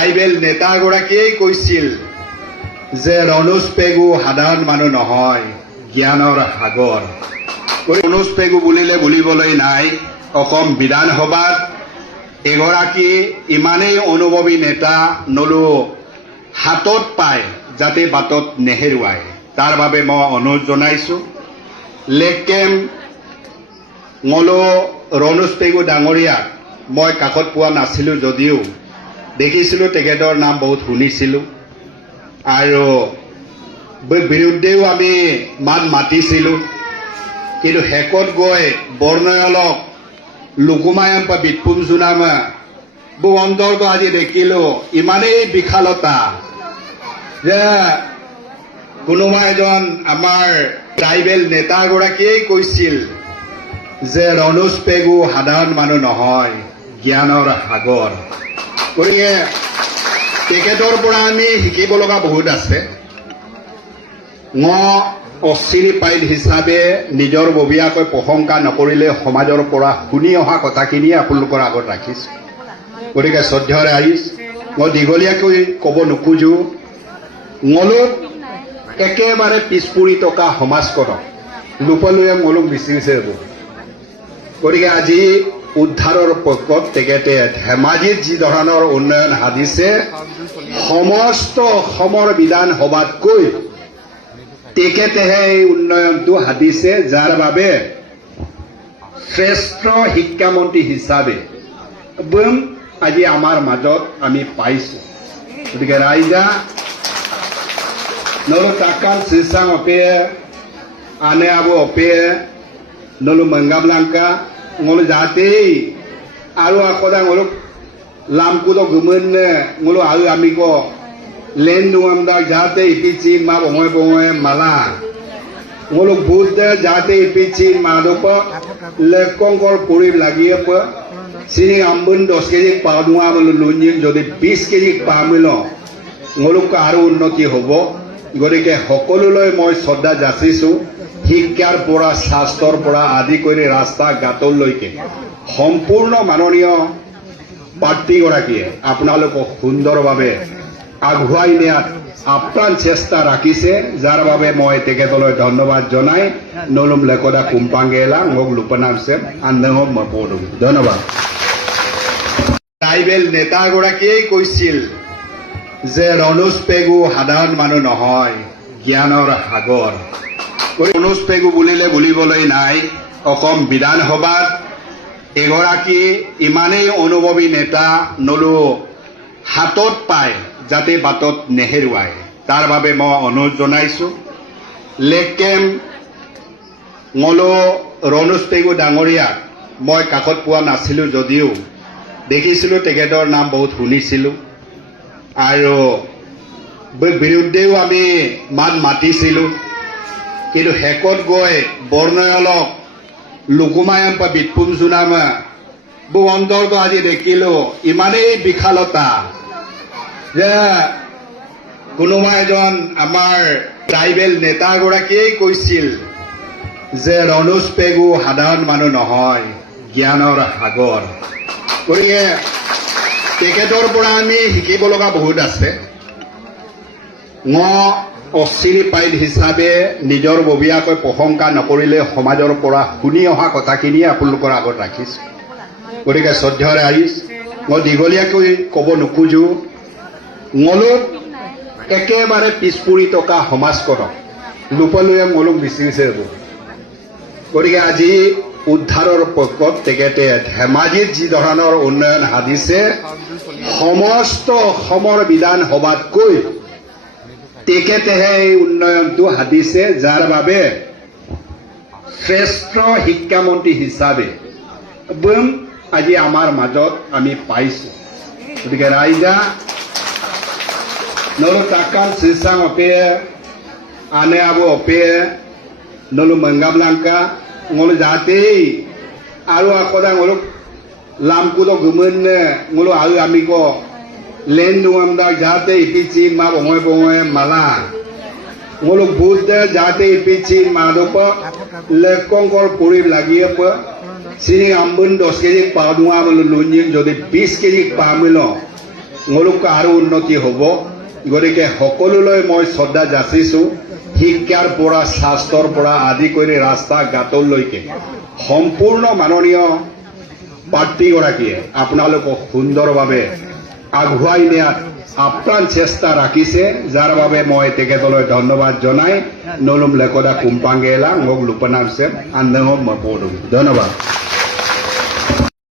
Tribal নেতাগৰাকীয়ে কৈছিল যে ৰণোজ পেগু সাধাৰণ মানুহ নহয়, জ্ঞানৰ সাগৰ। ৰণোজ পেগু বুলিলে বুলিবলৈ নাই। অসম বিধানসভাত এগৰাকী ইমানেই অনুভৱী নেতা নলো হাতত পায় যাতে বাটত নেহেৰুৱায়, তাৰ বাবে মই অনুৰোধ জনাইছোঁ। লেগ কেম্প নলো ৰণোজ পেগু ডাঙৰীয়াক মই কাষত পোৱা নাছিলোঁ যদিও দেখিছিলোঁ, তেখেতৰ নাম বহুত শুনিছিলোঁ আৰু বিৰুদ্ধেও আমি মাত মাতিছিলোঁ। কিন্তু শেষত গৈ বৰ্ণয়লক লুকুমায়াম বা বিটপুম জোনামা বহু অন্তৰ্গ আজি দেখিলোঁ ইমানেই বিশালতা যে কোনোবা এজন আমাৰ ট্ৰাইবেল নেতাগৰাকীয়ে কৈছিল যে ৰণোজ পেগু সাধাৰণ মানুহ নহয়, জ্ঞানৰ সাগৰ। গতিকে তেখেতৰ পৰা আমি শিকিব লগা বহুত আছে। অচিৰি পাইল হিচাপে নিজৰ ববীয়াকৈ প্ৰশংসা নকৰিলে সমাজৰ পৰা শুনি অহা কথাখিনিয়ে আপোনালোকৰ আগত ৰাখিছোঁ। গতিকে শ্ৰদ্ধাৰ ৰাইজ, মই দীঘলীয়াকৈ ক'ব নোখোজোঁ। মলুক একেবাৰে পিছ পৰি থকা সমাজখনক লোপলৈ মলুক বিচাৰিছে। গতিকে আজি উদ্ধাৰৰ পক্ষত তেখেতে ধেমাজিত যি ধৰণৰ উন্নয়ন সাধিছে, সমস্ত অসমৰ বিধানসভাতকৈ তেখেতেহে এই উন্নয়নটো সাধিছে, যাৰ বাবে শ্ৰেষ্ঠ শিক্ষামন্ত্ৰী হিচাপে আজি আমাৰ মাজত আমি পাইছোঁ। গতিকে ৰাইজা নলো তাকান চিচাং অপে আনে আবো অপে নলো মংগাবলাংকা ngolo jate aru akoda ngolo lamkudo gumunne ngolo aru amiko lendu amda jate ipichi ma bongoy mala ngolo buddha jate ipichi ma dopo lekongkor puri lagiye pa sini ambun 10 KG পাওয়া বলে লুঞ্জিন যদি 20 KG পামিলো ngolo aru unnoti hobo। গতিকে সকলোলৈ মই শ্ৰদ্ধা যাচিছোঁ। শিক্ষাৰ পৰা স্বাস্থ্যৰ পৰা আদি কৰি ৰাস্তা ঘাটলৈকে সম্পূৰ্ণ মাননীয় প্ৰাৰ্থীগৰাকীয়ে আপোনালোকক সুন্দৰভাৱে আগুৱাই নিয়াত আপ্ৰাণ চেষ্টা ৰাখিছে, যাৰ বাবে মই তেখেতলৈ ধন্যবাদ জনাই নলুম লেকদা কুম্পাংগেলা মোক লোপনাম চেম আন্দঙক মই পঢ়ো। ধন্যবাদ। ট্ৰাইবেল নেতাগৰাকীয়ে কৈছিল যে ৰণোজ পেগু সাধাৰণ মানুহ নহয়, জ্ঞানৰ সাগৰ। ৰণোজ পেগু বুলিলে বুলিবলৈ নাই। অসম বিধানসভাত এগৰাকী ইমানেই অনুভৱী নেতা নলো হাতত পায় যাতে বাটত নেহেৰুৱায়, তাৰ বাবে মই অনুৰোধ জনাইছোঁ। লেগ কেম্প নলো ৰণোজ পেগু ডাঙৰীয়াক মই কাষত পোৱা নাছিলোঁ যদিও দেখিছিলোঁ, তেখেতৰ নাম বহুত শুনিছিলোঁ আৰু বিৰুদ্ধেও আমি মাত মাতিছিলোঁ। কিন্তু শেষত গৈ বৰ্ণয়লক লুকুমায়াম বা বিটপুম জোনামা বহু অন্তৰ্গ আজি দেখিলোঁ ইমানেই বিশালতা যে কোনোবা এজন আমাৰ ট্ৰাইবেল নেতাগৰাকীয়ে কৈছিল যে ৰণোজ পেগু সাধাৰণ মানুহ নহয়, জ্ঞানৰ সাগৰ। গতিকে তেখেতৰ পৰা আমি শিকিব লগা বহুত আছে। অচিৰি পাইল হিচাপে নিজৰ ববীয়াকৈ প্ৰশংসা নকৰিলে সমাজৰ পৰা শুনি অহা কথাখিনিয়ে আপোনালোকৰ আগত ৰাখিছোঁ। গতিকে শ্ৰদ্ধাৰ ৰাইজ, মই দীঘলীয়াকৈ ক'ব নোখোজোঁ। মলুক একেবাৰে পিছ পৰি থকা সমাজখনক লোপলৈ মলুক বিচাৰিছে। গতিকে আজি উদ্ধাৰৰ পক্ষত তেখেতে ধেমাজিত যি ধৰণৰ উন্নয়ন সাধিছে, সমস্ত অসমৰ বিধানসভাতকৈ তেখেতেহে এই উন্নয়নটো সাধিছে, যাৰ বাবে শ্ৰেষ্ঠ শিক্ষামন্ত্ৰী হিচাপে আজি আমাৰ মাজত আমি পাইছোঁ। গতিকে ৰাইজা নলো তাকান চিচাং অপে আনে আবো অপে নলো মংগাবলাংকা ngolo jate aru akoda ngolo lamkudo gumunne ngolo aru amiko lendu amda jate ipichi ma bongoy mala ngolo buddha jate ipichi ma dopo lekongkor puri lagiye pa sini ambun 10 KG পাওয়া বলে লুঞ্জিন যদি 20 কেজি পামিলো মোলোক আৰু উন্নতি হ'ব গতিকে সকলোলৈ মই শ্ৰদ্ধা যাচিছোঁ শিক্ষাৰ পৰা স্বাস্থ্যৰ পৰা আদি কৰি ৰাস্তা ঘাটলৈকে সম্পূৰ্ণ মাননীয় প্ৰাৰ্থীগৰাকীয়ে আপোনালোকক সুন্দৰভাৱে আগুৱাই নিয়াত আপ্ৰাণ চেষ্টা ৰাখিছে যাৰ বাবে মই তেখেতলৈ ধন্যবাদ জনাই নলুম লেকদা কুম্পাংগেলা মোক লুপনাম চেম আন্দঙক মই ধন্যবাদ